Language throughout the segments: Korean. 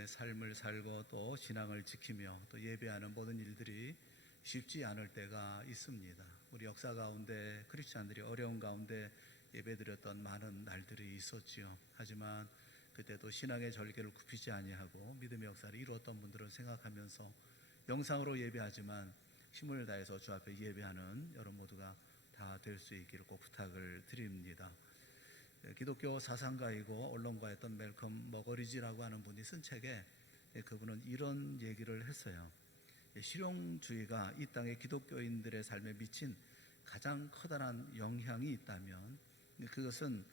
믿음의 삶을 살고 또 신앙을 지키며 또 예배하는 모든 일들이 쉽지 않을 때가 있습니다. 우리 역사 가운데 크리스찬들이 어려운 가운데 예배드렸던 많은 날들이 있었지요. 하지만 그때도 신앙의 절개를 굽히지 아니하고 믿음의 역사를 이루었던 분들을 생각하면서 영상으로 예배하지만 힘을 다해서 주 앞에 예배하는 여러분 모두가 다 될 수 있기를 꼭 부탁을 드립니다. 기독교 사상가이고 언론가였던 멜컴 머거리지라고 하는 분이 쓴 책에 그분은 이런 얘기를 했어요. 실용주의가 이 땅의 기독교인들의 삶에 미친 가장 커다란 영향이 있다면 그것은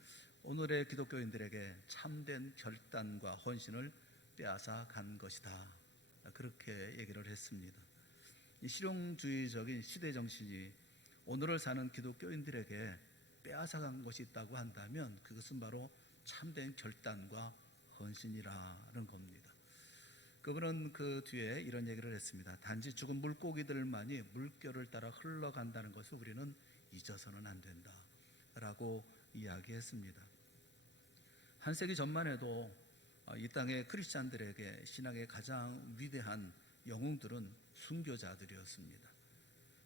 오늘의 기독교인들에게 참된 결단과 헌신을 빼앗아 간 것이다. 그렇게 얘기를 했습니다. 이 실용주의적인 시대 정신이 오늘을 사는 기독교인들에게 빼앗아간 것이 있다고 한다면 그것은 바로 참된 결단과 헌신이라는 겁니다. 그분은 그 뒤에 이런 얘기를 했습니다. 단지 죽은 물고기들만이 물결을 따라 흘러간다는 것을 우리는 잊어서는 안 된다 라고 이야기했습니다. 한 세기 전만 해도 이 땅의 크리스찬들에게 신앙의 가장 위대한 영웅들은 순교자들이었습니다.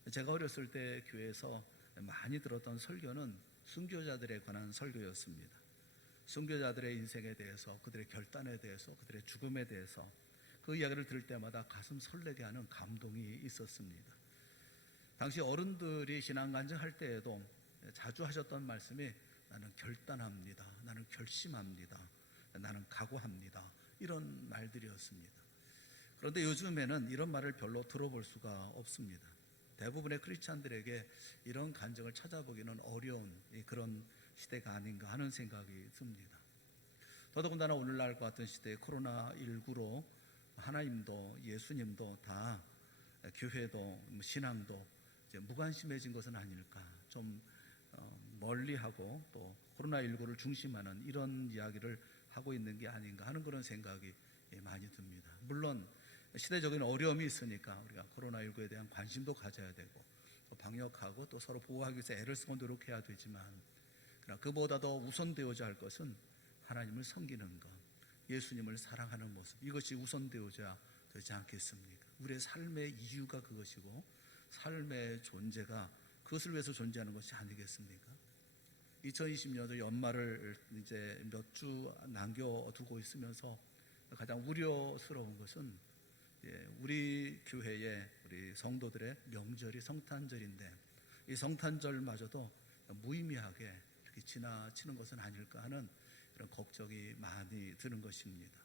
제가 어렸을 때 교회에서 많이 들었던 설교는 순교자들에 관한 설교였습니다. 순교자들의 인생에 대해서, 그들의 결단에 대해서, 그들의 죽음에 대해서 그 이야기를 들을 때마다 가슴 설레게 하는 감동이 있었습니다. 당시 어른들이 신앙 간증할 때에도 자주 하셨던 말씀이 나는 결단합니다. 나는 결심합니다. 나는 각오합니다. 이런 말들이었습니다. 그런데 요즘에는 이런 말을 별로 들어볼 수가 없습니다. 대부분의 크리스찬들에게 이런 간증을 찾아보기는 어려운 그런 시대가 아닌가 하는 생각이 듭니다. 더더군다나 오늘날 같은 시대에 코로나19로 하나님도 예수님도 다 교회도 신앙도 이제 무관심해진 것은 아닐까, 좀 멀리하고 또 코로나19를 중심하는 이런 이야기를 하고 있는 게 아닌가 하는 그런 생각이 많이 듭니다. 물론 시대적인 어려움이 있으니까 우리가 코로나19에 대한 관심도 가져야 되고 또 방역하고 또 서로 보호하기 위해서 애를 쓰고 노력해야 되지만, 그러나 그보다 더 우선되어야 할 것은 하나님을 섬기는 것, 예수님을 사랑하는 모습, 이것이 우선되어야 되지 않겠습니까? 우리의 삶의 이유가 그것이고 삶의 존재가 그것을 위해서 존재하는 것이 아니겠습니까? 2020년도 연말을 이제 몇 주 남겨두고 있으면서 가장 우려스러운 것은 우리 교회의 우리 성도들의 명절이 성탄절인데 이 성탄절마저도 무의미하게 이렇게 지나치는 것은 아닐까 하는 그런 걱정이 많이 드는 것입니다.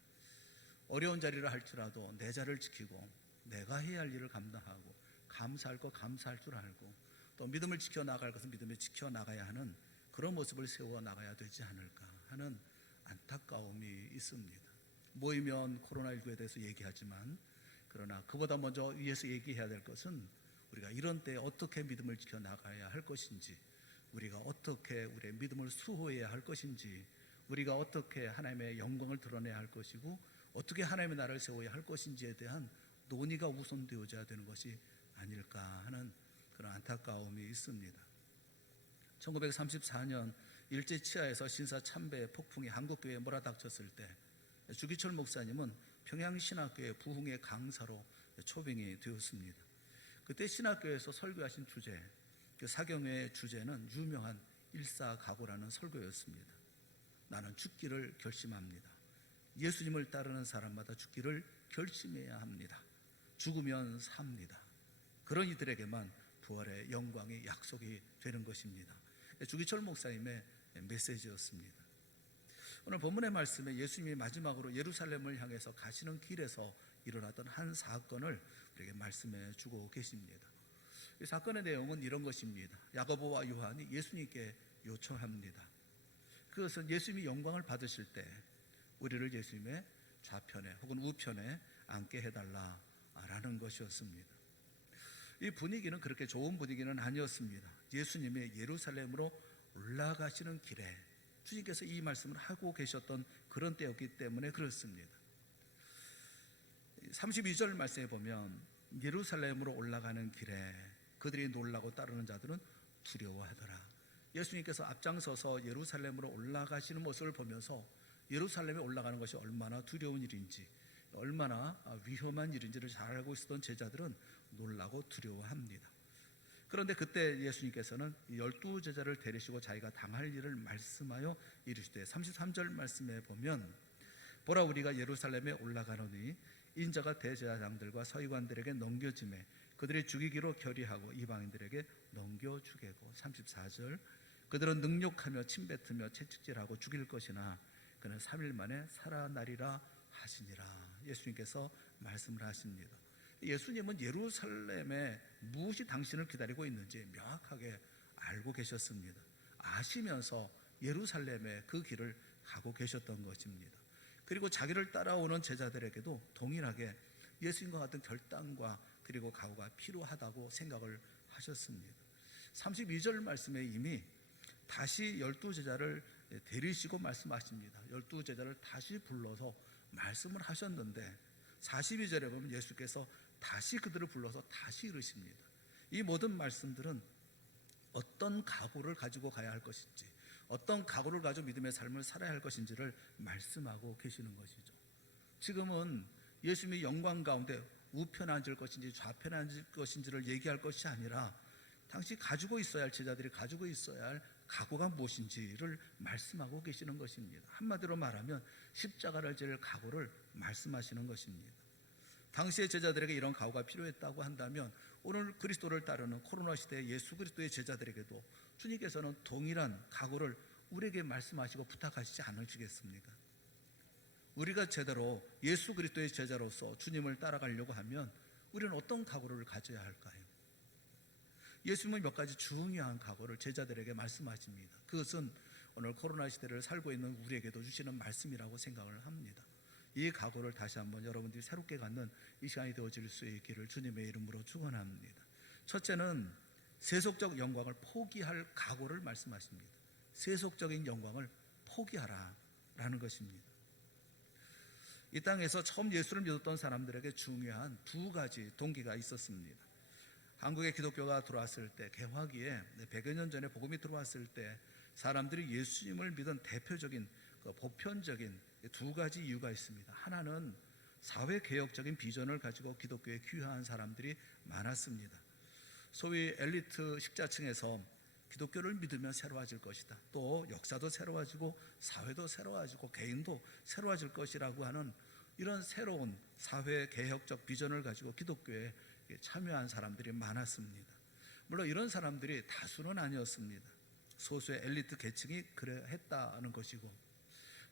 어려운 자리를 할지라도 내 자리를 지키고 내가 해야 할 일을 감당하고 감사할 것 감사할 줄 알고 또 믿음을 지켜나갈 것은 믿음을 지켜나가야 하는 그런 모습을 세워나가야 되지 않을까 하는 안타까움이 있습니다. 모이면 코로나19에 대해서 얘기하지만 그러나 그보다 먼저 위에서 얘기해야 될 것은 우리가 이런 때에 어떻게 믿음을 지켜나가야 할 것인지, 우리가 어떻게 우리의 믿음을 수호해야 할 것인지, 우리가 어떻게 하나님의 영광을 드러내야 할 것이고 어떻게 하나님의 나라를 세워야 할 것인지에 대한 논의가 우선되어져야 되는 것이 아닐까 하는 그런 안타까움이 있습니다. 1934년 일제 치하에서 신사 참배 폭풍이 한국교회에 몰아닥쳤을 때 주기철 목사님은 평양신학교의 부흥의 강사로 초빙이 되었습니다. 그때 신학교에서 설교하신 주제, 그 사경회의 주제는 유명한 일사각오라는 설교였습니다. 나는 죽기를 결심합니다. 예수님을 따르는 사람마다 죽기를 결심해야 합니다. 죽으면 삽니다. 그런 이들에게만 부활의 영광이 약속이 되는 것입니다. 주기철 목사님의 메시지였습니다. 오늘 본문의 말씀에 예수님이 마지막으로 예루살렘을 향해서 가시는 길에서 일어났던 한 사건을 우리에게 말씀해 주고 계십니다. 이 사건의 내용은 이런 것입니다. 야고보와 요한이 예수님께 요청합니다. 그것은 예수님이 영광을 받으실 때 우리를 예수님의 좌편에 혹은 우편에 앉게 해달라라는 것이었습니다. 이 분위기는 그렇게 좋은 분위기는 아니었습니다. 예수님이 예루살렘으로 올라가시는 길에 주님께서 이 말씀을 하고 계셨던 그런 때였기 때문에 그렇습니다. 32절 말씀에 보면 예루살렘으로 올라가는 길에 그들이 놀라고 따르는 자들은 두려워하더라. 예수님께서 앞장서서 예루살렘으로 올라가시는 모습을 보면서 예루살렘에 올라가는 것이 얼마나 두려운 일인지, 얼마나 위험한 일인지를 잘 알고 있었던 제자들은 놀라고 두려워합니다. 그런데 그때 예수님께서는 12제자를 데리시고 자기가 당할 일을 말씀하여 이르시되 33절 말씀에 보면 보라 우리가 예루살렘에 올라가노니 인자가 대제사장들과 서기관들에게 넘겨짐에 그들이 죽이기로 결의하고 이방인들에게 넘겨주겠고 34절 그들은 능욕하며 침뱉으며 채찍질하고 죽일 것이나 그는 3일 만에 살아나리라 하시니라. 예수님께서 말씀을 하십니다. 예수님은 예루살렘에 무엇이 당신을 기다리고 있는지 명확하게 알고 계셨습니다. 아시면서 예루살렘에 그 길을 가고 계셨던 것입니다. 그리고 자기를 따라오는 제자들에게도 동일하게 예수님과 같은 결단과 그리고 각오가 필요하다고 생각을 하셨습니다. 32절 말씀에 이미 다시 12제자를 데리시고 말씀하십니다. 12제자를 다시 불러서 말씀을 하셨는데 42절에 보면 예수께서 다시 그들을 불러서 다시 이르십니다. 이 모든 말씀들은 어떤 각오를 가지고 가야 할 것인지, 어떤 각오를 가지고 믿음의 삶을 살아야 할 것인지를 말씀하고 계시는 것이죠. 지금은 예수님이 영광 가운데 우편에 앉을 것인지 좌편에 앉을 것인지를 얘기할 것이 아니라 당시 가지고 있어야 할, 제자들이 가지고 있어야 할 각오가 무엇인지를 말씀하고 계시는 것입니다. 한마디로 말하면 십자가를 질 각오를 말씀하시는 것입니다. 당시의 제자들에게 이런 각오가 필요했다고 한다면 오늘 그리스도를 따르는 코로나 시대의 예수 그리스도의 제자들에게도 주님께서는 동일한 각오를 우리에게 말씀하시고 부탁하시지 않으시겠습니까? 우리가 제대로 예수 그리스도의 제자로서 주님을 따라가려고 하면 우리는 어떤 각오를 가져야 할까요? 예수님은 몇 가지 중요한 각오를 제자들에게 말씀하십니다. 그것은 오늘 코로나 시대를 살고 있는 우리에게도 주시는 말씀이라고 생각을 합니다. 이 각오를 다시 한번 여러분들이 새롭게 갖는 이 시간이 되어질 수 있기를 주님의 이름으로 축원합니다. 첫째는 세속적 영광을 포기할 각오를 말씀하십니다. 세속적인 영광을 포기하라 라는 것입니다. 이 땅에서 처음 예수를 믿었던 사람들에게 중요한 두 가지 동기가 있었습니다. 한국에 기독교가 들어왔을 때, 개화기에 100여 년 전에 복음이 들어왔을 때 사람들이 예수님을 믿은 대표적인 보편적인 두 가지 이유가 있습니다. 하나는 사회개혁적인 비전을 가지고 기독교에 귀화한 사람들이 많았습니다. 소위 엘리트 식자층에서 기독교를 믿으면 새로워질 것이다, 또 역사도 새로워지고 사회도 새로워지고 개인도 새로워질 것이라고 하는 이런 새로운 사회개혁적 비전을 가지고 기독교에 참여한 사람들이 많았습니다. 물론 이런 사람들이 다수는 아니었습니다. 소수의 엘리트 계층이 그래 했다는 것이고,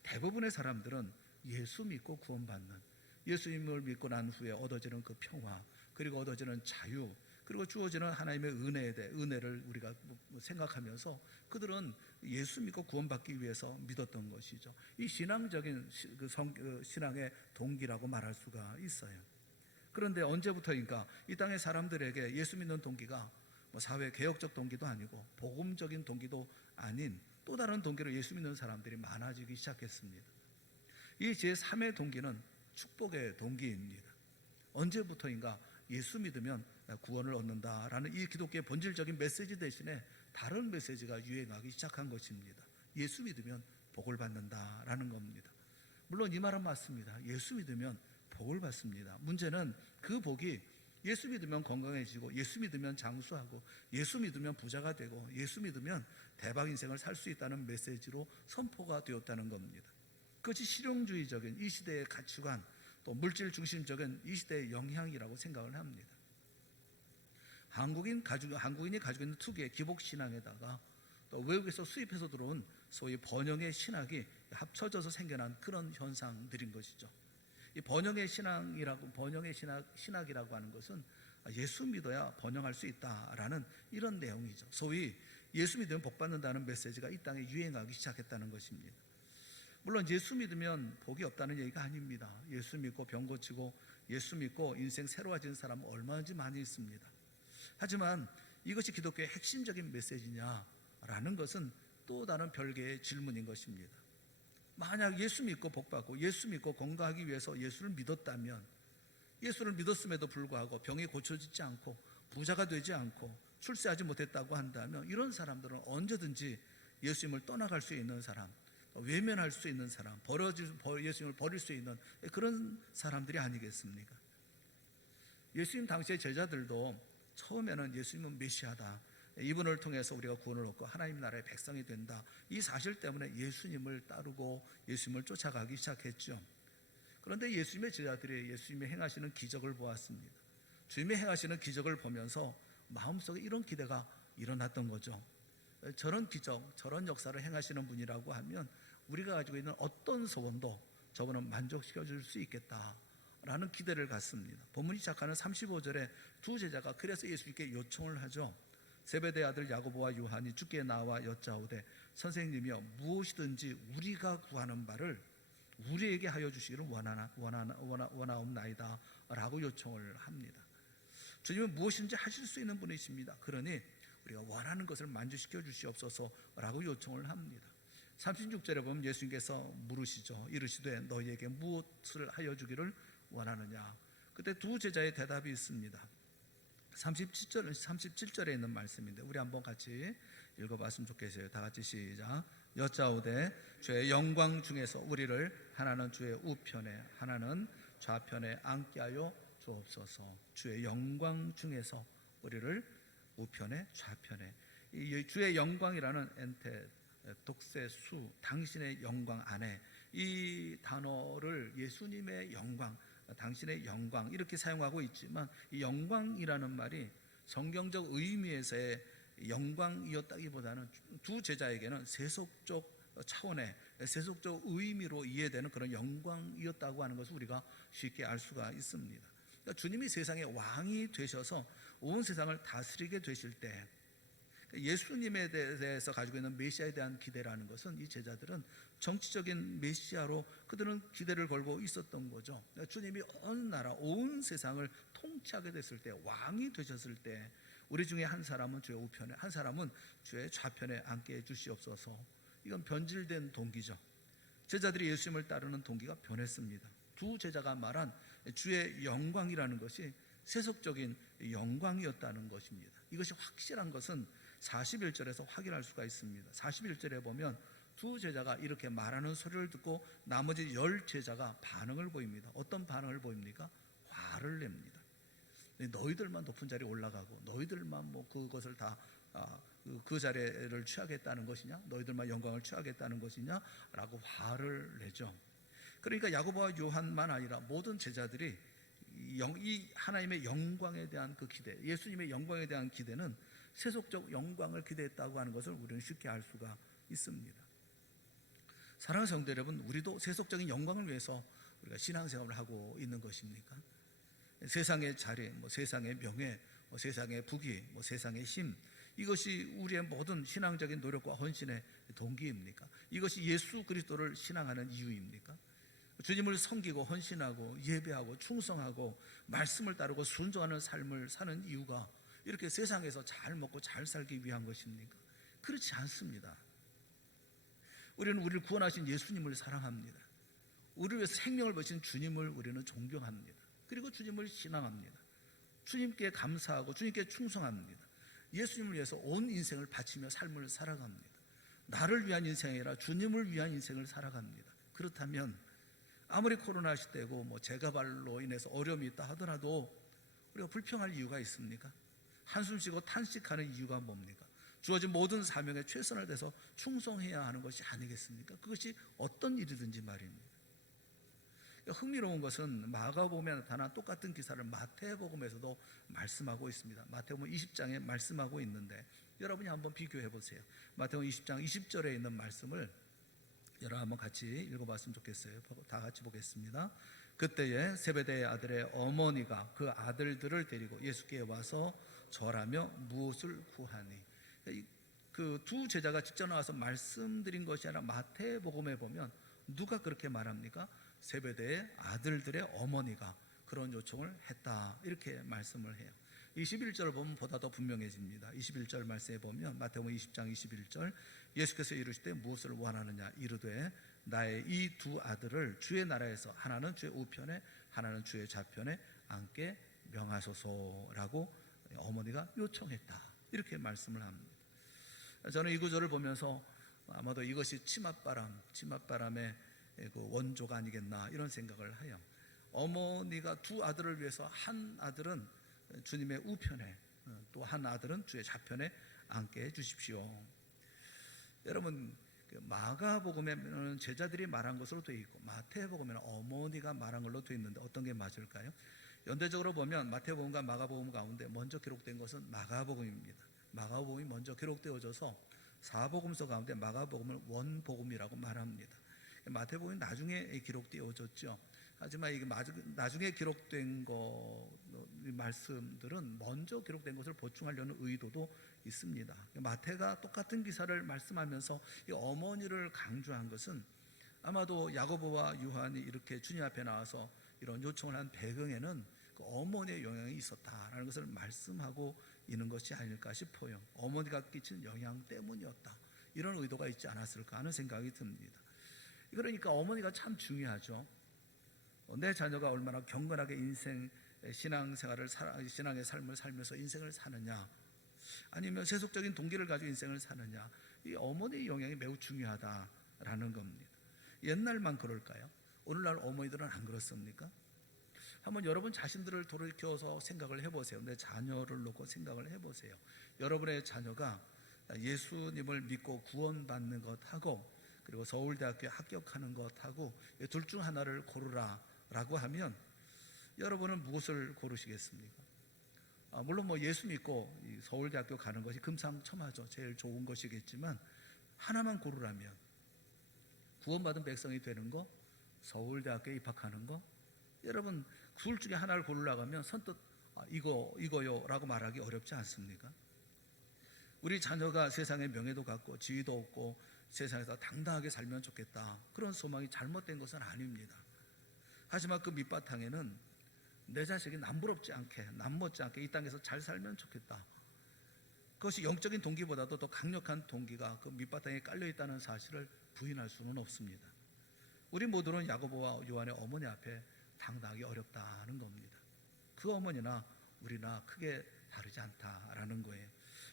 대부분의 사람들은 예수 믿고 구원받는, 예수님을 믿고 난 후에 얻어지는 그 평화, 그리고 얻어지는 자유, 그리고 주어지는 하나님의 은혜에 대해 은혜를 우리가 생각하면서 그들은 예수 믿고 구원받기 위해서 믿었던 것이죠. 이 신앙적인 신앙의 동기라고 말할 수가 있어요. 그런데 언제부터인가 이 땅의 사람들에게 예수 믿는 동기가 사회 개혁적 동기도 아니고 복음적인 동기도 아닌 또 다른 동기로 예수 믿는 사람들이 많아지기 시작했습니다. 이 제3의 동기는 축복의 동기입니다. 언제부터인가 예수 믿으면 구원을 얻는다라는 이 기독교의 본질적인 메시지 대신에 다른 메시지가 유행하기 시작한 것입니다. 예수 믿으면 복을 받는다라는 겁니다. 물론 이 말은 맞습니다. 예수 믿으면 복을 받습니다. 문제는 그 복이 예수 믿으면 건강해지고, 예수 믿으면 장수하고, 예수 믿으면 부자가 되고, 예수 믿으면 대박 인생을 살 수 있다는 메시지로 선포가 되었다는 겁니다. 그것이 실용주의적인 이 시대의 가치관, 또 물질 중심적인 이 시대의 영향이라고 생각을 합니다. 한국인이 가지고 있는 특유의 기복신앙에다가 또 외국에서 수입해서 들어온 소위 번영의 신학이 합쳐져서 생겨난 그런 현상들인 것이죠. 이 번영의 신학이라고 하는 것은 예수 믿어야 번영할 수 있다라는 이런 내용이죠. 소위 예수 믿으면 복 받는다는 메시지가 이 땅에 유행하기 시작했다는 것입니다. 물론 예수 믿으면 복이 없다는 얘기가 아닙니다. 예수 믿고 병 고치고 예수 믿고 인생 새로워지는 사람은 얼마든지 많이 있습니다. 하지만 이것이 기독교의 핵심적인 메시지냐라는 것은 또 다른 별개의 질문인 것입니다. 만약 예수 믿고 복받고 예수 믿고 건강하기 위해서 예수를 믿었다면, 예수를 믿었음에도 불구하고 병이 고쳐지지 않고 부자가 되지 않고 출세하지 못했다고 한다면 이런 사람들은 언제든지 예수님을 떠나갈 수 있는 사람, 외면할 수 있는 사람, 예수님을 버릴 수 있는 그런 사람들이 아니겠습니까? 예수님 당시의 제자들도 처음에는 예수님은 메시아다, 이분을 통해서 우리가 구원을 얻고 하나님 나라의 백성이 된다, 이 사실 때문에 예수님을 따르고 예수님을 쫓아가기 시작했죠. 그런데 예수님의 제자들이 예수님이 행하시는 기적을 보았습니다. 주님이 행하시는 기적을 보면서 마음속에 이런 기대가 일어났던 거죠. 저런 기적, 저런 역사를 행하시는 분이라고 하면 우리가 가지고 있는 어떤 소원도 저분은 만족시켜 줄 수 있겠다라는 기대를 갖습니다. 본문이 시작하는 35절에 두 제자가 그래서 예수님께 요청을 하죠. 세베대의 아들 야고보와 요한이 주께 나와 여짜오되 선생님이여, 무엇이든지 우리가 구하는 바를 우리에게 하여 주시기를 원하옵나이다 라고 요청을 합니다. 주님은 무엇인지 하실 수 있는 분이십니다. 그러니 우리가 원하는 것을 만족시켜 주시옵소서 라고 요청을 합니다. 36절에 보면 예수님께서 물으시죠. 이르시되 너희에게 무엇을 하여 주기를 원하느냐. 그때 두 제자의 대답이 있습니다. 37절에 있는 말씀인데 우리 한번 같이 읽어봤으면 좋겠어요. 다 같이 시작. 여짜오되 주의 영광 중에서 우리를 하나는 주의 우편에 하나는 좌편에 앉게 하여 주옵소서. 주의 영광 중에서 우리를 우편에 좌편에, 이 주의 영광이라는 엔테 독세수, 당신의 영광 안에, 이 단어를 예수님의 영광, 당신의 영광 이렇게 사용하고 있지만 이 영광이라는 말이 성경적 의미에서의 영광이었다기보다는 두 제자에게는 세속적 차원의 세속적 의미로 이해되는 그런 영광이었다고 하는 것을 우리가 쉽게 알 수가 있습니다. 그러니까 주님이 세상의 왕이 되셔서 온 세상을 다스리게 되실 때 예수님에 대해서 가지고 있는 메시아에 대한 기대라는 것은 이 제자들은 정치적인 메시아로 그들은 기대를 걸고 있었던 거죠. 주님이 어느 나라 온 세상을 통치하게 됐을 때, 왕이 되셨을 때 우리 중에 한 사람은 주의 우편에, 한 사람은 주의 좌편에 앉게 해주시옵소서. 이건 변질된 동기죠. 제자들이 예수님을 따르는 동기가 변했습니다. 두 제자가 말한 주의 영광이라는 것이 세속적인 영광이었다는 것입니다. 이것이 확실한 것은 41절에서 확인할 수가 있습니다. 41절에 보면 두 제자가 이렇게 말하는 소리를 듣고 나머지 10제자가 반응을 보입니다. 어떤 반응을 보입니까? 화를 냅니다. 너희들만 높은 자리에 올라가고 너희들만 뭐 그것을 다 그 자리를 취하겠다는 것이냐, 너희들만 영광을 취하겠다는 것이냐 라고 화를 내죠. 그러니까 야고보와 요한만 아니라 모든 제자들이 이 하나님의 영광에 대한 그 기대, 예수님의 영광에 대한 기대는 세속적 영광을 기대했다고 하는 것을 우리는 쉽게 알 수가 있습니다. 사랑하는 성도 여러분, 우리도 세속적인 영광을 위해서 우리가 신앙생활을 하고 있는 것입니까? 세상의 자리, 세상의 명예, 세상의 부귀, 세상의 힘, 이것이 우리의 모든 신앙적인 노력과 헌신의 동기입니까? 이것이 예수 그리스도를 신앙하는 이유입니까? 주님을 섬기고 헌신하고 예배하고 충성하고 말씀을 따르고 순종하는 삶을 사는 이유가 이렇게 세상에서 잘 먹고 잘 살기 위한 것입니까? 그렇지 않습니다. 우리는 우리를 구원하신 예수님을 사랑합니다. 우리를 위해서 생명을 버리신 주님을 우리는 존경합니다. 그리고 주님을 신앙합니다. 주님께 감사하고 주님께 충성합니다. 예수님을 위해서 온 인생을 바치며 삶을 살아갑니다. 나를 위한 인생이 아니라 주님을 위한 인생을 살아갑니다. 그렇다면 아무리 코로나 시대고 재가발로 인해서 어려움이 있다 하더라도 우리가 불평할 이유가 있습니까? 한숨 쉬고 탄식하는 이유가 뭡니까? 주어진 모든 사명에 최선을 다해서 충성해야 하는 것이 아니겠습니까? 그것이 어떤 일이든지 말입니다. 흥미로운 것은 마가복음에 나타난 똑같은 기사를 마태복음에서도 말씀하고 있습니다. 마태복음 20장에 말씀하고 있는데 여러분이 한번 비교해 보세요. 마태복음 20장 20절에 있는 말씀을 여러분 한번 같이 읽어봤으면 좋겠어요. 다 같이 보겠습니다. 그때에 세베대의 아들의 어머니가 그 아들들을 데리고 예수께 와서 절하며 무엇을 구하니. 그 두 제자가 직접 나와서 말씀드린 것이 아니라 마태복음에 보면 누가 그렇게 말합니까? 세베대의 아들들의 어머니가 그런 요청을 했다, 이렇게 말씀을 해요. 21절을 보면 보다 더 분명해집니다. 21절 말씀에 보면 마태복음 20장 21절 예수께서 이르시되 무엇을 원하느냐 이르되 나의 이 두 아들을 주의 나라에서 하나는 주의 우편에 하나는 주의 좌편에 앉게 명하소서라고 어머니가 요청했다, 이렇게 말씀을 합니다. 저는 이 구절을 보면서 아마도 이것이 치맛바람의 그 원조가 아니겠나 이런 생각을 해요. 어머니가 두 아들을 위해서 한 아들은 주님의 우편에, 또 한 아들은 주의 좌편에 앉게 해주십시오. 여러분, 마가복음에는 제자들이 말한 것으로 되어 있고 마태복음에는 어머니가 말한 걸로 되어 있는데 어떤 게 맞을까요? 연대적으로 보면 마태복음과 마가복음 가운데 먼저 기록된 것은 마가복음입니다. 마가복음이 먼저 기록되어져서 사복음서 가운데 마가복음을 원복음이라고 말합니다. 마태복음이 나중에 기록되어졌죠. 하지만 이게 나중에 기록된 말씀들은 먼저 기록된 것을 보충하려는 의도도 있습니다. 마태가 똑같은 기사를 말씀하면서 이 어머니를 강조한 것은 아마도 야고보와 요한이 이렇게 주님 앞에 나와서 이런 요청을 한 배경에는 그 어머니의 영향이 있었다라는 것을 말씀하고 있는 것이 아닐까 싶어요. 어머니가 끼친 영향 때문이었다, 이런 의도가 있지 않았을까 하는 생각이 듭니다. 그러니까 어머니가 참 중요하죠. 내 자녀가 얼마나 경건하게 신앙의 삶을 살면서 인생을 사느냐, 아니면 세속적인 동기를 가지고 인생을 사느냐, 이 어머니의 영향이 매우 중요하다라는 겁니다. 옛날만 그럴까요? 오늘날 어머니들은 안 그렇습니까? 한번 여러분 자신들을 돌이켜서 생각을 해보세요. 내 자녀를 놓고 생각을 해보세요. 여러분의 자녀가 예수님을 믿고 구원받는 것하고 그리고 서울대학교에 합격하는 것하고 둘 중 하나를 고르라 라고 하면 여러분은 무엇을 고르시겠습니까? 물론 예수 믿고 서울대학교 가는 것이 금상첨화죠. 제일 좋은 것이겠지만 하나만 고르라면 구원받은 백성이 되는 거, 서울대학교에 입학하는 거, 여러분 둘 중에 하나를 고르라고 하면 선뜻 이거요 라고 말하기 어렵지 않습니까? 우리 자녀가 세상에 명예도 갖고 지위도 얻고 세상에서 당당하게 살면 좋겠다, 그런 소망이 잘못된 것은 아닙니다. 하지만 그 밑바탕에는 내 자식이 남부럽지 않게, 남못지 않게 이 땅에서 잘 살면 좋겠다, 그것이 영적인 동기보다도 더 강력한 동기가 그 밑바탕에 깔려있다는 사실을 부인할 수는 없습니다. 우리 모두는 야고보와 요한의 어머니 앞에 당당하기 어렵다는 겁니다. 그 어머니나 우리나 크게 다르지 않다라는 거예요.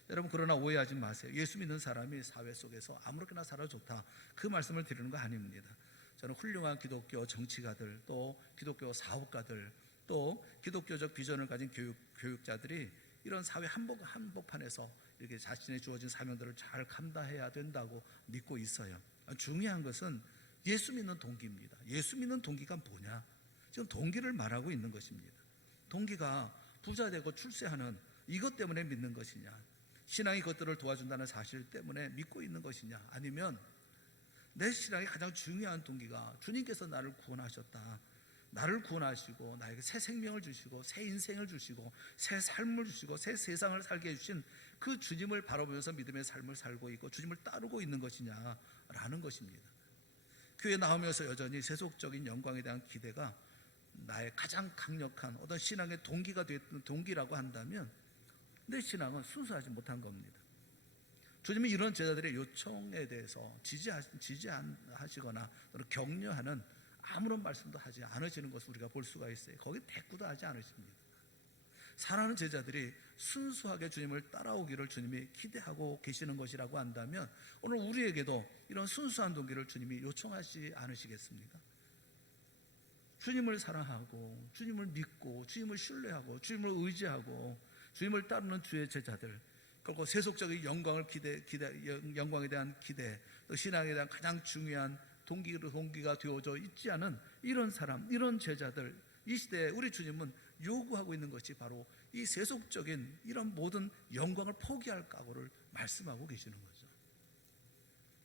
여러분, 그러나 오해하지 마세요. 예수 믿는 사람이 사회 속에서 아무렇게나 살아 좋다, 그 말씀을 드리는 거 아닙니다. 저는 훌륭한 기독교 정치가들, 또 기독교 사업가들, 또 기독교적 비전을 가진 교육자들이 이런 사회 한복판에서 이렇게 자신의 주어진 사명들을 잘 감당해야 된다고 믿고 있어요. 중요한 것은 예수 믿는 동기입니다. 예수 믿는 동기가 뭐냐? 지금 동기를 말하고 있는 것입니다. 동기가 부자 되고 출세하는 이것 때문에 믿는 것이냐, 신앙이 그것들을 도와준다는 사실 때문에 믿고 있는 것이냐, 아니면 내 신앙의 가장 중요한 동기가 주님께서 나를 구원하셨다, 나를 구원하시고 나에게 새 생명을 주시고 새 인생을 주시고 새 삶을 주시고 새 세상을 살게 해주신 그 주님을 바라보면서 믿음의 삶을 살고 있고 주님을 따르고 있는 것이냐라는 것입니다. 교회에 나오면서 여전히 세속적인 영광에 대한 기대가 나의 가장 강력한 어떤 신앙의 동기라고 한다면 내 신앙은 순수하지 못한 겁니다. 주님이 이런 제자들의 요청에 대해서 지지하시거나 격려하는 아무런 말씀도 하지 않으시는 것을 우리가 볼 수가 있어요. 거기 대꾸도 하지 않으십니다. 사랑하는 제자들이 순수하게 주님을 따라오기를 주님이 기대하고 계시는 것이라고 한다면 오늘 우리에게도 이런 순수한 동기를 주님이 요청하지 않으시겠습니까? 주님을 사랑하고 주님을 믿고 주님을 신뢰하고 주님을 의지하고 주님을 따르는 주의 제자들, 그리고 세속적인 영광에 대한 기대, 또 신앙에 대한 가장 중요한 동기가 되어져 있지 않은 이런 사람, 이런 제자들, 이 시대에 우리 주님은 요구하고 있는 것이 바로 이 세속적인 이런 모든 영광을 포기할 각오를 말씀하고 계시는 거죠.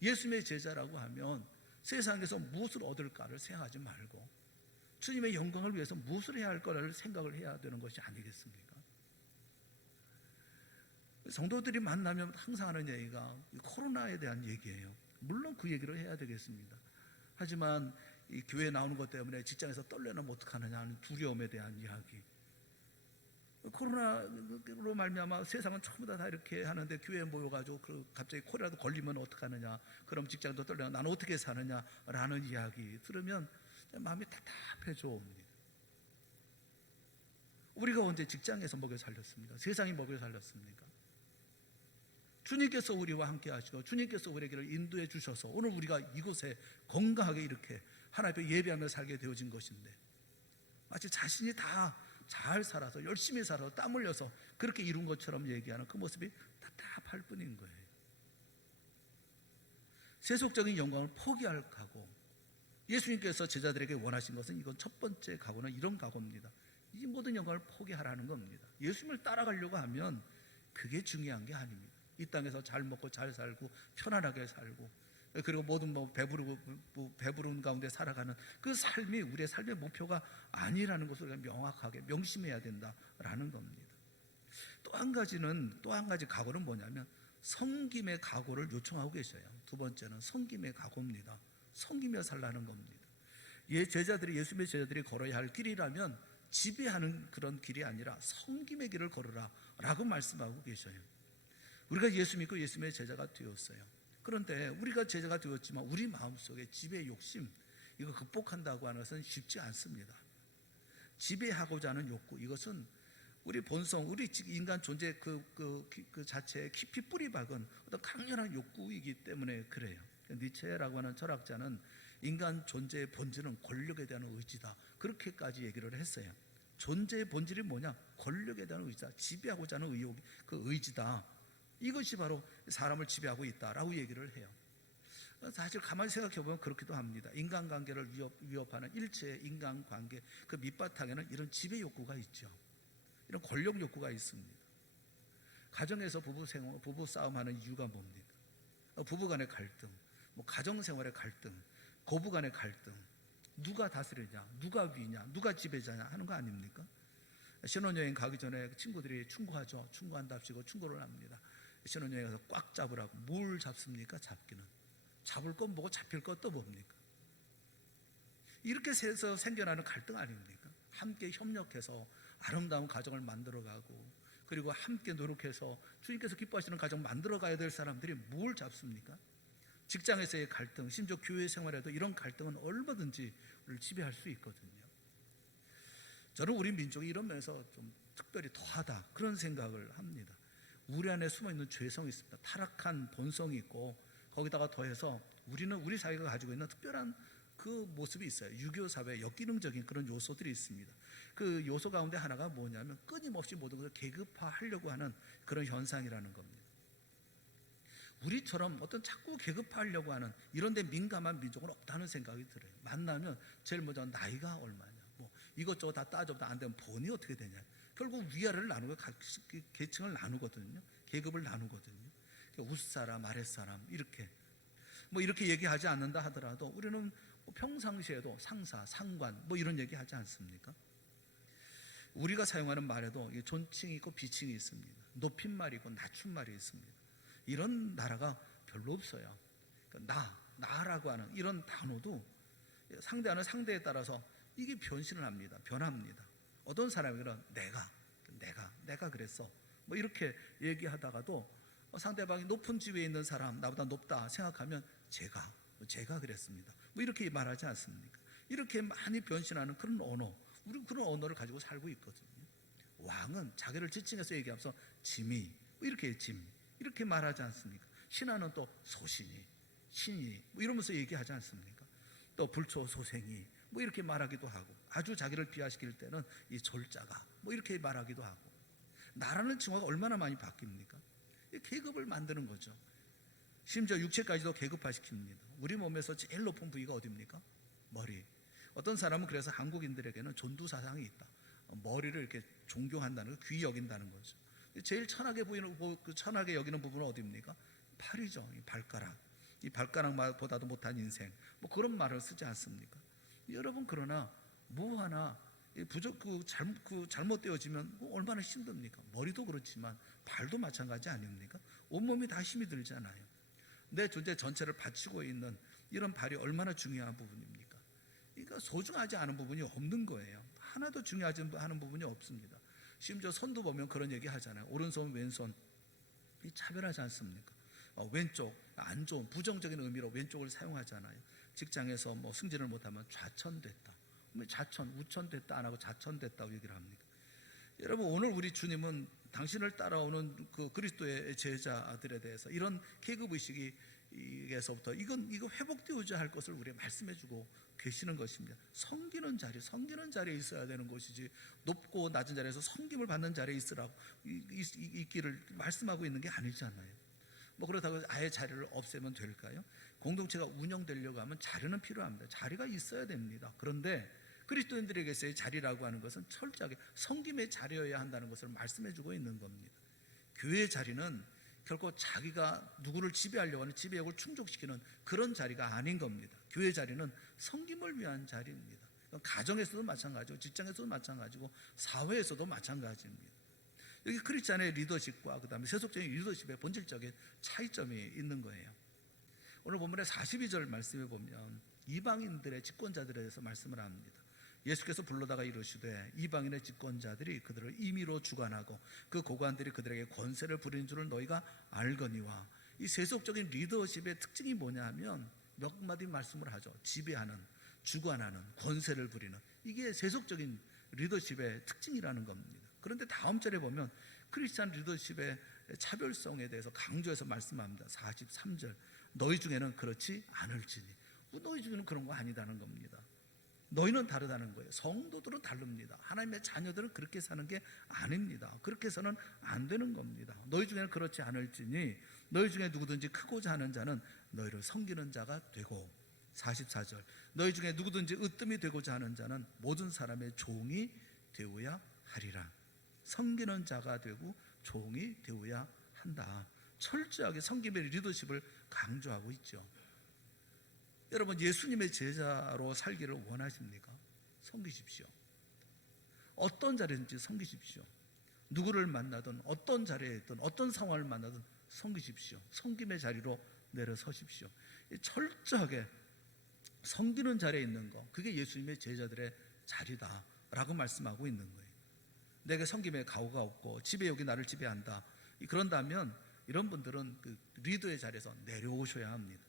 예수님의 제자라고 하면 세상에서 무엇을 얻을까를 생각하지 말고 주님의 영광을 위해서 무엇을 해야 할 거를 생각을 해야 되는 것이 아니겠습니까? 성도들이 만나면 항상 하는 얘기가 코로나에 대한 얘기예요. 물론 그 얘기를 해야 되겠습니다. 하지만 이 교회에 나오는 것 때문에 직장에서 떨려나면 어떡하느냐 하는 두려움에 대한 이야기, 코로나로 말미암아 세상은 전부 다 이렇게 하는데 교회에 모여가지고 갑자기 코로나도 걸리면 어떡하느냐, 그럼 직장도 떨려, 나는 어떻게 사느냐라는 이야기 들으면 마음이 답답해져 옵니다. 우리가 언제 직장에서 먹여 살렸습니까? 세상이 먹여 살렸습니까? 주님께서 우리와 함께 하시고 주님께서 우리의 길을 인도해 주셔서 오늘 우리가 이곳에 건강하게 이렇게 하나님 앞에 예배하며 살게 되어진 것인데, 마치 자신이 다 잘 살아서 열심히 살아서 땀 흘려서 그렇게 이룬 것처럼 얘기하는 그 모습이 답답할 뿐인 거예요. 세속적인 영광을 포기할 각오, 예수님께서 제자들에게 원하신 것은 이건 첫 번째 각오는 이런 각오입니다. 이 모든 영광을 포기하라는 겁니다. 예수님을 따라가려고 하면 그게 중요한 게 아닙니다. 이 땅에서 잘 먹고 잘 살고 편안하게 살고, 그리고 모든 배부른 가운데 살아가는 그 삶이 우리의 삶의 목표가 아니라는 것을 우리가 명확하게 명심해야 된다라는 겁니다. 또 한 가지 각오는 뭐냐면 섬김의 각오를 요청하고 계셔요. 두 번째는 섬김의 각오입니다. 섬기며 살라는 겁니다. 예수님의 제자들이 걸어야 할 길이라면 지배하는 그런 길이 아니라 섬김의 길을 걸으라 라고 말씀하고 계셔요. 우리가 예수 믿고 예수님의 제자가 되었어요. 그런데 우리가 제자가 되었지만 우리 마음속에 지배의 욕심, 이거 극복한다고 하는 것은 쉽지 않습니다. 지배하고자 하는 욕구, 이것은 우리 본성, 우리 인간 존재 그 자체에 깊이 뿌리 박은 어떤 강렬한 욕구이기 때문에 그래요. 니체라고 하는 철학자는 인간 존재의 본질은 권력에 대한 의지다, 그렇게까지 얘기를 했어요. 존재의 본질이 뭐냐? 권력에 대한 의지다. 지배하고자 하는 의욕, 그 의지다. 이것이 바로 사람을 지배하고 있다라고 얘기를 해요. 사실 가만히 생각해 보면 그렇기도 합니다. 인간관계를 위협하는 일체의 인간관계 그 밑바탕에는 이런 지배 욕구가 있죠. 이런 권력 욕구가 있습니다. 가정에서 부부 싸움하는 이유가 뭡니까? 부부간의 갈등, 가정생활의 갈등, 고부간의 갈등, 누가 다스리냐, 누가 위냐, 누가 지배자냐 하는 거 아닙니까? 신혼여행 가기 전에 친구들이 충고하죠. 충고한답시고 충고를 합니다. 신혼여행에서 꽉 잡으라고. 뭘 잡습니까? 잡기는. 잡을 건 뭐고 잡힐 것도 뭡니까? 이렇게 해서 생겨나는 갈등 아닙니까? 함께 협력해서 아름다운 가정을 만들어가고, 그리고 함께 노력해서 주님께서 기뻐하시는 가정 만들어가야 될 사람들이 뭘 잡습니까? 직장에서의 갈등, 심지어 교회 생활에도 이런 갈등은 얼마든지 우리를 지배할 수 있거든요. 저는 우리 민족이 이런 면에서 좀 특별히 더하다, 그런 생각을 합니다. 우리 안에 숨어있는 죄성이 있습니다. 타락한 본성이 있고, 거기다가 더해서 우리는 우리 사회가 가지고 있는 특별한 그 모습이 있어요. 유교 사회의 역기능적인 그런 요소들이 있습니다. 그 요소 가운데 하나가 뭐냐면 끊임없이 모든 것을 계급화하려고 하는 그런 현상이라는 겁니다. 우리처럼 어떤 자꾸 계급화하려고 하는 이런 데 민감한 민족은 없다는 생각이 들어요. 만나면 제일 먼저 나이가 얼마냐, 이것저것 다 따져보다 안 되면 본이 어떻게 되냐, 결국 위아래를 나누고 계층을 나누거든요. 계급을 나누거든요. 윗사람, 아랫사람 이렇게 이렇게 얘기하지 않는다 하더라도 우리는 평상시에도 상사, 상관 이런 얘기 하지 않습니까? 우리가 사용하는 말에도 존칭이 있고 비칭이 있습니다. 높임말이 있고 낮춤말이 있습니다. 이런 나라가 별로 없어요. 나라고 하는 이런 단어도 상대하는 상대에 따라서 이게 변신을 합니다. 변합니다. 어떤 사람이란 내가 그랬어 이렇게 얘기하다가도 상대방이 높은 지위에 있는 사람, 나보다 높다 생각하면 제가 그랬습니다 이렇게 말하지 않습니까? 이렇게 많이 변신하는 그런 언어, 우리 그런 언어를 가지고 살고 있거든요. 왕은 자기를 지칭해서 얘기하면서 짐이 이렇게 이렇게 말하지 않습니까? 신하는 또 소신이, 신이 이러면서 얘기하지 않습니까? 또 불초소생이 이렇게 말하기도 하고, 아주 자기를 비하시킬 때는 이 졸자가 이렇게 말하기도 하고, 나라는 칭호가 얼마나 많이 바뀝니까? 계급을 만드는 거죠. 심지어 육체까지도 계급화시킵니다. 우리 몸에서 제일 높은 부위가 어디입니까? 머리. 어떤 사람은 그래서 한국인들에게는 존두사상이 있다. 머리를 이렇게 존경한다는 거, 귀히 여긴다는 거죠. 제일 천하게 여기는 부분은 어디입니까? 팔이죠. 이 발가락. 이 발가락보다도 못한 인생. 그런 말을 쓰지 않습니까? 여러분, 그러나 뭐 하나 잘못되어지면 얼마나 힘듭니까? 머리도 그렇지만 발도 마찬가지 아닙니까? 온몸이 다 힘이 들잖아요. 내 존재 전체를 바치고 있는 이런 발이 얼마나 중요한 부분입니까? 그러니까 소중하지 않은 부분이 없는 거예요. 하나도 중요하지 않은 부분이 없습니다. 심지어 손도 보면 그런 얘기 하잖아요. 오른손, 왼손 차별하지 않습니까? 왼쪽, 안 좋은 부정적인 의미로 왼쪽을 사용하잖아요. 직장에서 승진을 못하면 좌천됐다. 좌천, 우천됐다 안 하고 좌천됐다고 얘기를 합니까? 여러분, 오늘 우리 주님은 당신을 따라오는 그 그리스도의 제자들에 대해서 이런 계급 의식에서부터 이거 회복되어야 할 것을 우리에게 말씀해주고 계시는 것입니다. 섬기는 자리에 있어야 되는 것이지, 높고 낮은 자리에서 섬김을 받는 자리에 있으라고 있기를 말씀하고 있는 게 아니잖아요. 뭐 그렇다고 아예 자리를 없애면 될까요? 공동체가 운영되려고 하면 자리는 필요합니다. 자리가 있어야 됩니다. 그런데 그리스도인들에게서의 자리라고 하는 것은 철저하게 섬김의 자리여야 한다는 것을 말씀해주고 있는 겁니다. 교회의 자리는 결코 자기가 누구를 지배하려고 하는 지배욕을 충족시키는 그런 자리가 아닌 겁니다. 교회 자리는 섬김을 위한 자리입니다. 가정에서도 마찬가지고, 직장에서도 마찬가지고, 사회에서도 마찬가지입니다. 여기 크리스찬의 리더십과 그 다음에 세속적인 리더십의 본질적인 차이점이 있는 거예요. 오늘 본문의 42절 말씀에 보면 이방인들의 집권자들에 대해서 말씀을 합니다. 예수께서 불러다가 이르시되 이방인의 집권자들이 그들을 임의로 주관하고 그 고관들이 그들에게 권세를 부리는 줄을 너희가 알거니와. 이 세속적인 리더십의 특징이 뭐냐 하면 몇 마디 말씀을 하죠. 지배하는, 주관하는, 권세를 부리는, 이게 세속적인 리더십의 특징이라는 겁니다. 그런데 다음 절에 보면 크리스찬 리더십의 차별성에 대해서 강조해서 말씀합니다. 43절, 너희 중에는 그렇지 않을지니. 너희 중에는 그런 거 아니다는 겁니다. 너희는 다르다는 거예요. 성도들은 다릅니다. 하나님의 자녀들은 그렇게 사는 게 아닙니다. 그렇게 해서는 안 되는 겁니다. 너희 중에는 그렇지 않을지니 너희 중에 누구든지 크고자 하는 자는 너희를 섬기는 자가 되고, 44절, 너희 중에 누구든지 으뜸이 되고자 하는 자는 모든 사람의 종이 되어야 하리라. 섬기는 자가 되고 종이 되어야 한다. 철저하게 섬김의 리더십을 강조하고 있죠. 여러분, 예수님의 제자로 살기를 원하십니까? 섬기십시오. 어떤 자리든지 섬기십시오. 누구를 만나든 어떤 자리에 있든 어떤 상황을 만나든 섬기십시오. 섬김의 자리로 내려서십시오. 철저하게 섬기는 자리에 있는 거, 그게 예수님의 제자들의 자리다라고 말씀하고 있는 거예요. 내게 섬김의 각오가 없고 지배욕이 나를 지배한다, 그런다면 이런 분들은 그 리더의 자리에서 내려오셔야 합니다.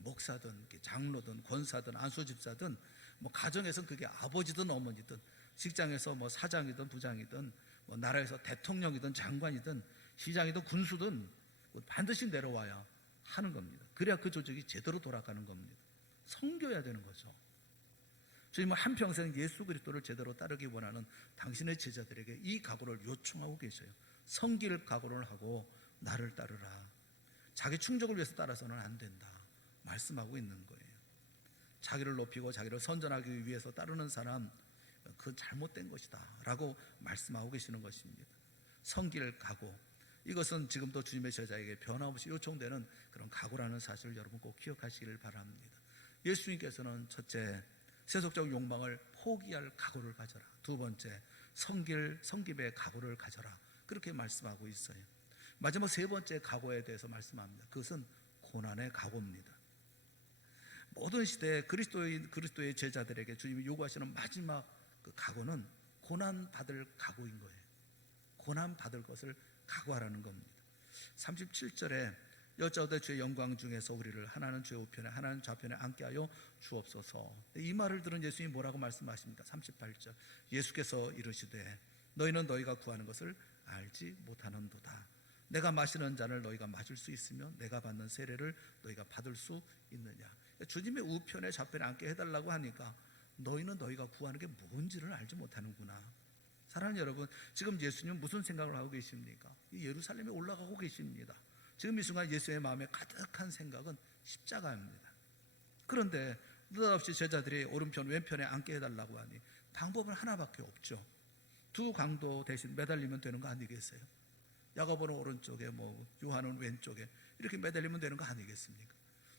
목사든 장로든 권사든 안수집사든, 뭐 가정에서는 그게 아버지든 어머니든, 직장에서 뭐 사장이든 부장이든, 뭐 나라에서 대통령이든 장관이든 시장이든 군수든 반드시 내려와야 하는 겁니다. 그래야 그 조직이 제대로 돌아가는 겁니다. 섬겨야 되는 거죠. 주님은 한평생 예수 그리스도를 제대로 따르기 원하는 당신의 제자들에게 이 각오를 요청하고 계셔요. 섬길 각오를 하고 나를 따르라. 자기 충족을 위해서 따라서는 안 된다 말씀하고 있는 거예요. 자기를 높이고 자기를 선전하기 위해서 따르는 사람, 그건 잘못된 것이다 라고 말씀하고 계시는 것입니다. 섬길 각오, 이것은 지금도 주님의 제자에게 변함없이 요청되는 그런 각오라는 사실을 여러분 꼭 기억하시기를 바랍니다. 예수님께서는 첫째, 세속적 욕망을 포기할 각오를 가져라. 두 번째, 섬김의 각오를 가져라. 그렇게 말씀하고 있어요. 마지막 세 번째 각오에 대해서 말씀합니다. 그것은 고난의 각오입니다. 모든 시대에 그리스도의 제자들에게 주님이 요구하시는 마지막 그 각오는 고난 받을 각오인 거예요. 고난 받을 것을 각오하라는 겁니다. 37절에 여짜오되 주의 영광 중에서 우리를 하나는 주의 우편에 하나는 좌편에 앉게 하여 주옵소서. 이 말을 들은 예수님이 뭐라고 말씀하십니까? 38절, 예수께서 이르시되 너희는 너희가 구하는 것을 알지 못하는도다. 내가 마시는 잔을 너희가 마실 수 있으며 내가 받는 세례를 너희가 받을 수 있느냐. 주님의 우편에 좌편에 앉게 해달라고 하니까 너희는 너희가 구하는 게 뭔지를 알지 못하는구나. 사랑하는 여러분, 지금 예수님은 무슨 생각을 하고 계십니까? 예루살렘에 올라가고 계십니다. 지금 이 순간 예수의 마음에 가득한 생각은 십자가입니다. 그런데 느닷없이 제자들이 오른편 왼편에 앉게 해달라고 하니 방법은 하나밖에 없죠. 두 강도 대신 매달리면 되는 거 아니겠어요? 야고보는 오른쪽에 요한은 왼쪽에 이렇게 매달리면 되는 거 아니겠습니까?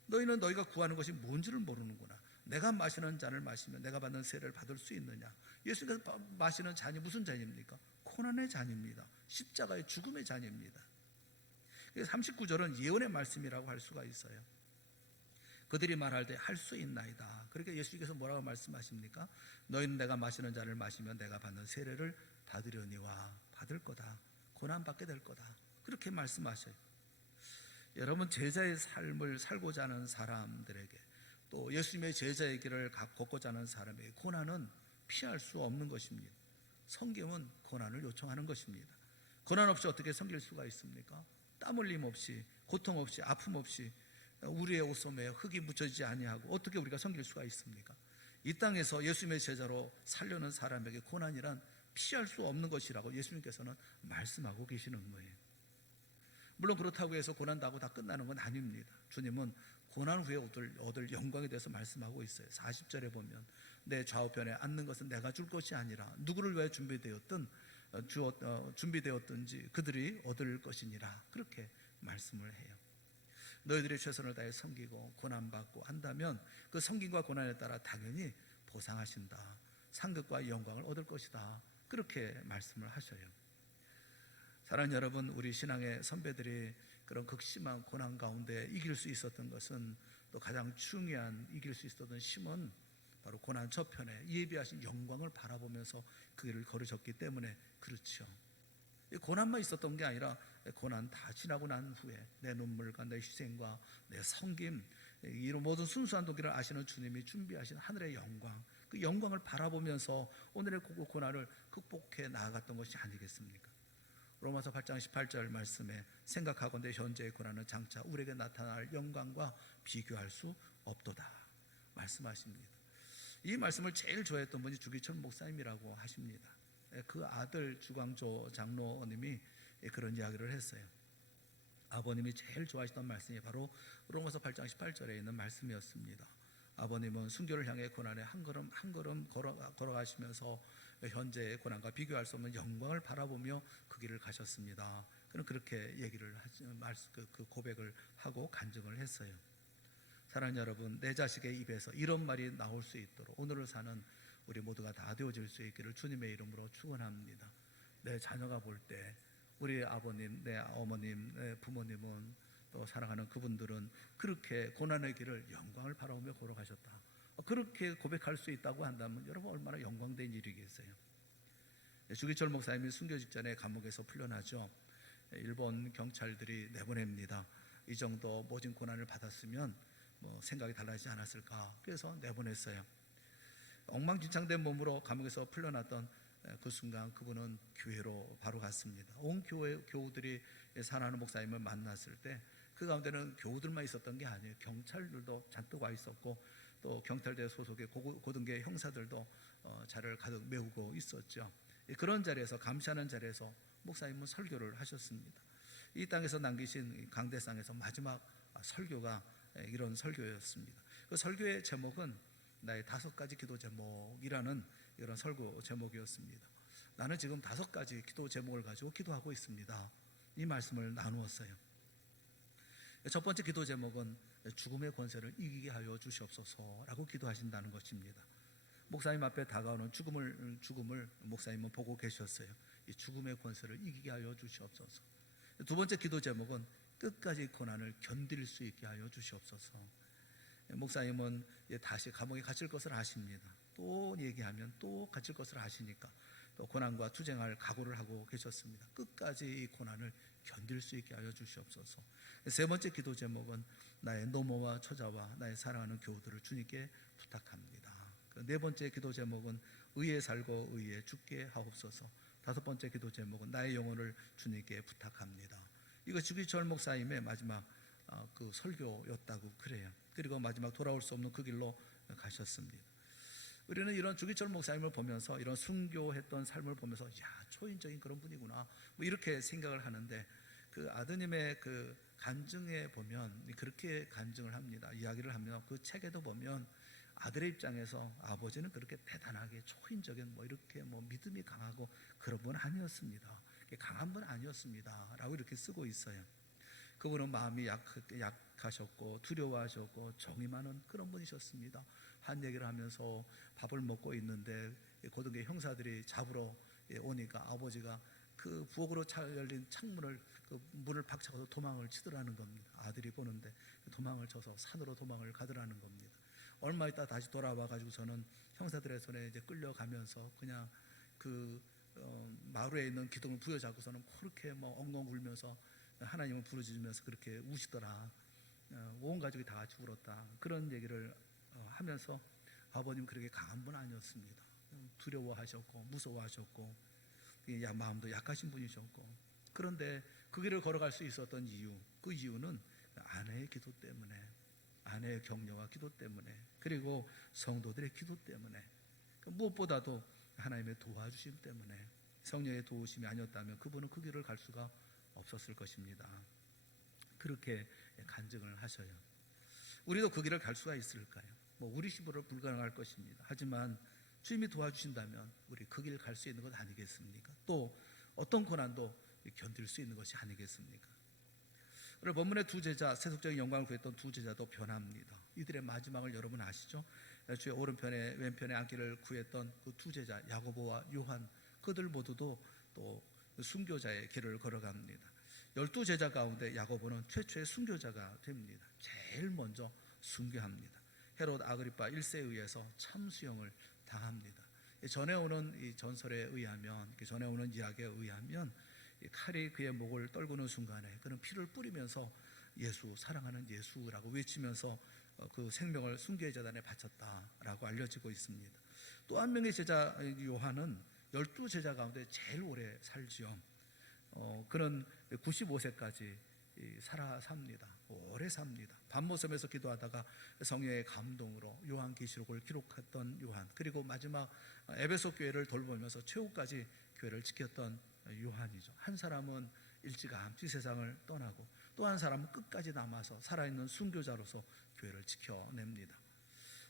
너희는 너희가 구하는 것이 뭔지를 모르는구나. 내가 마시는 잔을 마시면 내가 받는 세례를 받을 수 있느냐. 예수님께서 마시는 잔이 무슨 잔입니까? 고난의 잔입니다. 십자가의 죽음의 잔입니다. 39절은 예언의 말씀이라고 할 수가 있어요. 그들이 말할 때 할 수 있나이다. 그러니까 예수님께서 뭐라고 말씀하십니까? 너희는 내가 마시는 잔을 마시면 내가 받는 세례를 받으려니와 받을 거다. 고난받게 될 거다. 그렇게 말씀하셔요. 여러분, 제자의 삶을 살고자 하는 사람들에게, 또 예수님의 제자의 길을 걷고자 하는 사람에게 고난은 피할 수 없는 것입니다. 섬김은 고난을 요청하는 것입니다. 고난 없이 어떻게 섬길 수가 있습니까? 땀 흘림 없이, 고통 없이, 아픔 없이, 우리의 옷소매에 흙이 묻혀지지 아니하고 어떻게 우리가 섬길 수가 있습니까? 이 땅에서 예수님의 제자로 살려는 사람에게 고난이란 피할 수 없는 것이라고 예수님께서는 말씀하고 계시는 거예요. 물론 그렇다고 해서 고난다고 다 끝나는 건 아닙니다. 주님은 고난 후에 얻을 영광에 대해서 말씀하고 있어요. 40절에 보면 내 좌우편에 앉는 것은 내가 줄 것이 아니라 누구를 위해 준비되었든지 그들이 얻을 것이니라, 그렇게 말씀을 해요. 너희들이 최선을 다해 섬기고 고난받고 한다면 그 섬김과 고난에 따라 당연히 보상하신다, 상급과 영광을 얻을 것이다, 그렇게 말씀을 하셔요. 사랑하는 여러분, 우리 신앙의 선배들이 그런 극심한 고난 가운데 이길 수 있었던 것은, 또 가장 중요한 이길 수 있었던 힘은 바로 고난 저편에 예비하신 영광을 바라보면서 그 길을 걸으셨기 때문에 그렇죠. 고난만 있었던 게 아니라 고난 다 지나고 난 후에 내 눈물과 내 희생과 내 섬김, 이런 모든 순수한 동기를 아시는 주님이 준비하신 하늘의 영광, 그 영광을 바라보면서 오늘의 고난을 극복해 나아갔던 것이 아니겠습니까? 로마서 8장 18절 말씀에 생각하건대 현재의 고난은 장차 우리에게 나타날 영광과 비교할 수 없도다 말씀하십니다. 이 말씀을 제일 좋아했던 분이 주기철 목사님이라고 하십니다. 그 아들 주광조 장로님이 그런 이야기를 했어요. 아버님이 제일 좋아하시던 말씀이 바로 로마서 8장 18절에 있는 말씀이었습니다. 아버님은 순교를 향해 고난에 한 걸음 한 걸음 걸어가시면서 현재의 고난과 비교할 수 없는 영광을 바라보며 그 길을 가셨습니다. 그는 그렇게 얘기를 그 고백을 하고 간증을 했어요. 사랑하는 여러분, 내 자식의 입에서 이런 말이 나올 수 있도록 오늘을 사는 우리 모두가 다 되어질 수 있기를 주님의 이름으로 축원합니다. 내 자녀가 볼 때 우리 아버님, 내 어머님, 내 부모님은, 또 사랑하는 그분들은 그렇게 고난의 길을 영광을 바라보며 걸어가셨다, 그렇게 고백할 수 있다고 한다면 여러분 얼마나 영광된 일이겠어요. 주기철 목사님이 순교 직전에 감옥에서 풀려나죠. 일본 경찰들이 내보냅니다. 이 정도 모진 고난을 받았으면 생각이 달라지지 않았을까, 그래서 내보냈어요. 엉망진창된 몸으로 감옥에서 풀려났던 그 순간 그분은 교회로 바로 갔습니다. 온 교우들이 사랑하는 목사님을 만났을 때 그 가운데는 교우들만 있었던 게 아니에요. 경찰들도 잔뜩 와 있었고, 또 경찰대 소속의 고등계 형사들도 자리를 가득 메우고 있었죠. 그런 자리에서, 감시하는 자리에서 목사님은 설교를 하셨습니다. 이 땅에서 남기신 강대상에서 마지막 설교가 이런 설교였습니다. 그 설교의 제목은 나의 5가지 기도 제목이라는 이런 설교 제목이었습니다. 나는 지금 5가지 기도 제목을 가지고 기도하고 있습니다, 이 말씀을 나누었어요. 첫 번째 기도 제목은 죽음의 권세를 이기게 하여 주시옵소서라고 기도하신다는 것입니다. 목사님 앞에 다가오는 죽음을 목사님은 보고 계셨어요. 이 죽음의 권세를 이기게 하여 주시옵소서. 두 번째 기도 제목은 끝까지 고난을 견딜 수 있게 하여 주시옵소서. 목사님은 다시 감옥에 갇힐 것을 아십니다. 또 얘기하면 또 갇힐 것을 아시니까 또 고난과 투쟁할 각오를 하고 계셨습니다. 끝까지 이 고난을 견딜 수 있게 하여 주시옵소서. 세 번째 기도 제목은 나의 노모와 처자와 나의 사랑하는 교우들을 주님께 부탁합니다. 네 번째 기도 제목은 의에 살고 의에 죽게 하옵소서. 다섯 번째 기도 제목은 나의 영혼을 주님께 부탁합니다. 이거 주기철 목사님의 마지막 그 설교였다고 그래요. 그리고 마지막 돌아올 수 없는 그 길로 가셨습니다. 우리는 이런 주기철 목사님을 보면서, 이런 순교했던 삶을 보면서 초인적인 그런 분이구나, 이렇게 생각을 하는데, 그 아드님의 그 간증에 보면 그렇게 간증을 합니다. 이야기를 하며 그 책에도 보면 아들의 입장에서 아버지는 그렇게 대단하게 초인적인 이렇게 믿음이 강하고 그런 분 아니었습니다, 강한 분 아니었습니다 라고 이렇게 쓰고 있어요. 그분은 마음이 약하셨고 두려워하셨고 정이 많은 그런 분이셨습니다. 한 얘기를 하면서 밥을 먹고 있는데 고등계 형사들이 잡으러 오니까 아버지가 그 부엌으로 열린 창문을, 그 문을 박차고 도망을 치더라는 겁니다. 아들이 보는데 도망을 쳐서 산으로 도망을 가더라는 겁니다. 얼마 있다 다시 돌아와 가지고서는 형사들의 손에 이제 끌려가면서 그냥 그 마루에 있는 기둥을 부여잡고서는 그렇게 엉엉 울면서 하나님을 부르짖으면서 그렇게 우시더라. 온 가족이 다 같이 울었다. 그런 얘기를 하면서 아버님 그렇게 강한 분 아니었습니다. 두려워하셨고 무서워하셨고 마음도 약하신 분이셨고, 그런데 그 길을 걸어갈 수 있었던 이유, 그 이유는 아내의 기도 때문에, 아내의 격려와 기도 때문에, 그리고 성도들의 기도 때문에, 무엇보다도 하나님의 도와주심 때문에, 성령의 도우심이 아니었다면 그분은 그 길을 갈 수가 없었을 것입니다. 그렇게 간증을 하셔요. 우리도 그 길을 갈 수가 있을까요? 우리 힘으로 불가능할 것입니다. 하지만 주님이 도와주신다면 우리 그 길 갈 수 있는 것 아니겠습니까? 또 어떤 고난도 견딜 수 있는 것이 아니겠습니까? 오늘 본문의 두 제자, 세속적인 영광을 구했던 두 제자도 변합니다. 이들의 마지막을 여러분 아시죠? 주의 오른편에 왼편에 앉기를 구했던 그 두 제자 야고보와 요한, 그들 모두도 또 순교자의 길을 걸어갑니다. 12제자 가운데 야고보는 최초의 순교자가 됩니다. 제일 먼저 순교합니다. 헤롯 아그리파 1세에 의해서 참수형을 당합니다. 전해오는 이 전설에 의하면, 전해오는 이야기에 의하면 칼이 그의 목을 떨구는 순간에 그는 피를 뿌리면서 예수, 사랑하는 예수라고 외치면서 그 생명을 순교의 재단에 바쳤다라고 알려지고 있습니다. 또 한 명의 제자 요한은 12제자 가운데 제일 오래 살지요. 그는 95세까지 삽니다. 오래 삽니다. 밤모섬에서 기도하다가 성령의 감동으로 요한계시록을 기록했던 요한, 그리고 마지막 에베소 교회를 돌보면서 최후까지 교회를 지켰던 요한이죠. 한 사람은 일찌감치 세상을 떠나고 또 한 사람은 끝까지 남아서 살아있는 순교자로서 교회를 지켜냅니다.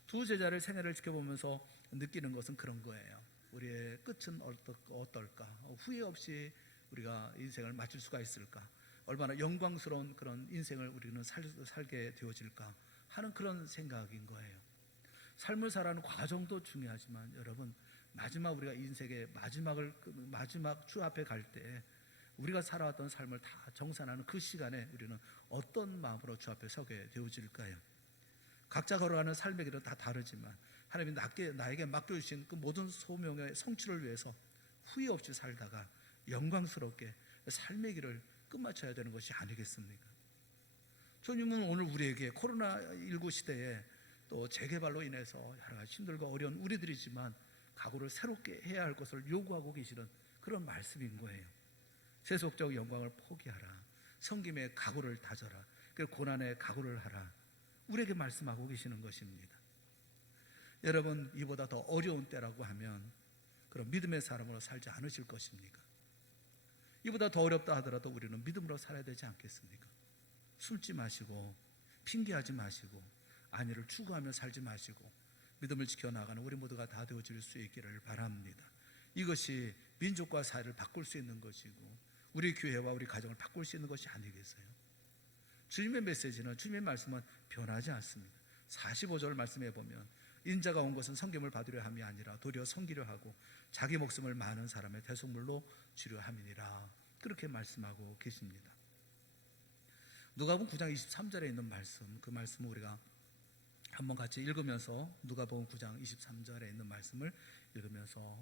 두 제자를 생애를 지켜보면서 느끼는 것은 그런 거예요. 우리의 끝은 어떨까? 후회 없이 우리가 인생을 마칠 수가 있을까? 얼마나 영광스러운 그런 인생을 우리는 살게 되어질까 하는 그런 생각인 거예요. 삶을 살아가는 과정도 중요하지만 여러분, 마지막 우리가 인생의 마지막 주 앞에 갈 때 우리가 살아왔던 삶을 다 정산하는 그 시간에 우리는 어떤 마음으로 주 앞에 서게 되어질까요? 각자 걸어가는 삶의 길은 다 다르지만 하나님이 나에게 맡겨주신 그 모든 소명의 성취를 위해서 후회 없이 살다가 영광스럽게 삶의 길을 끝마쳐야 되는 것이 아니겠습니까? 주님은 오늘 우리에게 코로나19 시대에 또 재개발로 인해서 여러 가지 힘들고 어려운 우리들이지만 각오를 새롭게 해야 할 것을 요구하고 계시는 그런 말씀인 거예요. 세속적 영광을 포기하라, 섬김의 각오를 다져라, 그리고 고난의 각오를 하라, 우리에게 말씀하고 계시는 것입니다. 여러분, 이보다 더 어려운 때라고 하면 그럼 믿음의 사람으로 살지 않으실 것입니까? 이보다 더 어렵다 하더라도 우리는 믿음으로 살아야 되지 않겠습니까? 숨지 마시고 핑계하지 마시고 안위를 추구하며 살지 마시고 믿음을 지켜나가는 우리 모두가 다 되어질 수 있기를 바랍니다. 이것이 민족과 사회를 바꿀 수 있는 것이고 우리 교회와 우리 가정을 바꿀 수 있는 것이 아니겠어요? 주님의 메시지는, 주님의 말씀은 변하지 않습니다. 45절 말씀해 보면 인자가 온 것은 섬김을 받으려 함이 아니라 도리어 섬기려 하고 자기 목숨을 많은 사람의 대속물로 주려 함이니라, 그렇게 말씀하고 계십니다. 누가복음 9장 23절에 있는 말씀, 그 말씀을 우리가 한번 같이 읽으면서 누가복음 9장 23절에 있는 말씀을 읽으면서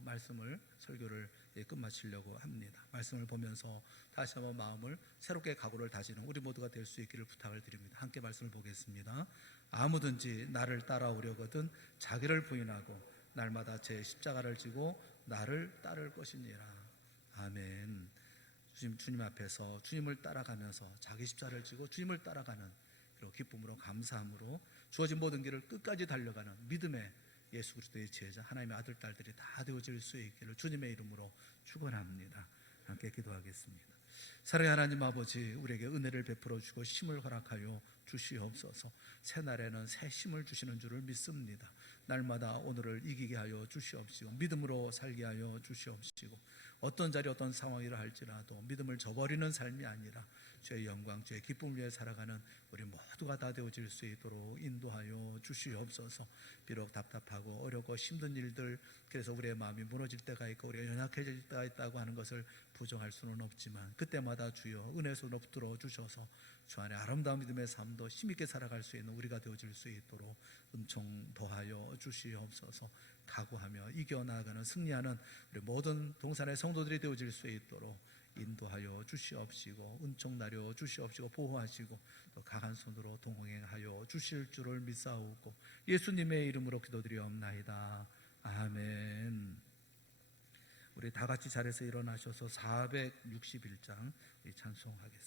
설교를 끝마치려고 합니다. 말씀을 보면서 다시 한번 마음을 새롭게 각오를 다지는 우리 모두가 될 수 있기를 부탁을 드립니다. 함께 말씀을 보겠습니다. 아무든지 나를 따라오려거든 자기를 부인하고 날마다 제 십자가를 지고 나를 따를 것이니라. 아멘. 주님 앞에서 주님을 따라가면서 자기 십자가를 지고 주님을 따라가는 그리고 기쁨으로 감사함으로 주어진 모든 길을 끝까지 달려가는 믿음의 예수 그리스도의 제자, 하나님의 아들 딸들이 다 되어질 수 있기를 주님의 이름으로 축원합니다. 함께 기도하겠습니다. 사랑의 하나님 아버지, 우리에게 은혜를 베풀어 주고 힘을 허락하여 주시옵소서. 새날에는 새 힘을 주시는 줄을 믿습니다. 날마다 오늘을 이기게 하여 주시옵시고 믿음으로 살게 하여 주시옵시고 어떤 자리 어떤 상황이라 할지라도 믿음을 저버리는 삶이 아니라 주의 영광, 주의 기쁨을 위해 살아가는 우리 모두가 다 되어질 수 있도록 인도하여 주시옵소서. 비록 답답하고 어렵고 힘든 일들, 그래서 우리의 마음이 무너질 때가 있고 우리가 연약해질 때가 있다고 하는 것을 부정할 수는 없지만 그때마다 주여 은혜 손으로 붙들어 주셔서 주 안에 아름다운 믿음의 삶도 힘있게 살아갈 수 있는 우리가 되어질 수 있도록 은총 더하여 주시옵소서. 각오하며 이겨나가는 승리하는 우리 모든 동산의 성도들이 되어질 수 있도록 인도하여 주시옵시고 은총 나려 주시옵시고 보호하시고 또 강한 손으로 동행하여 주실 줄을 믿사오고 예수님의 이름으로 기도드리옵나이다. 아멘. 우리 다 같이 자리에서 일어나셔서 461장 찬송하겠습니다.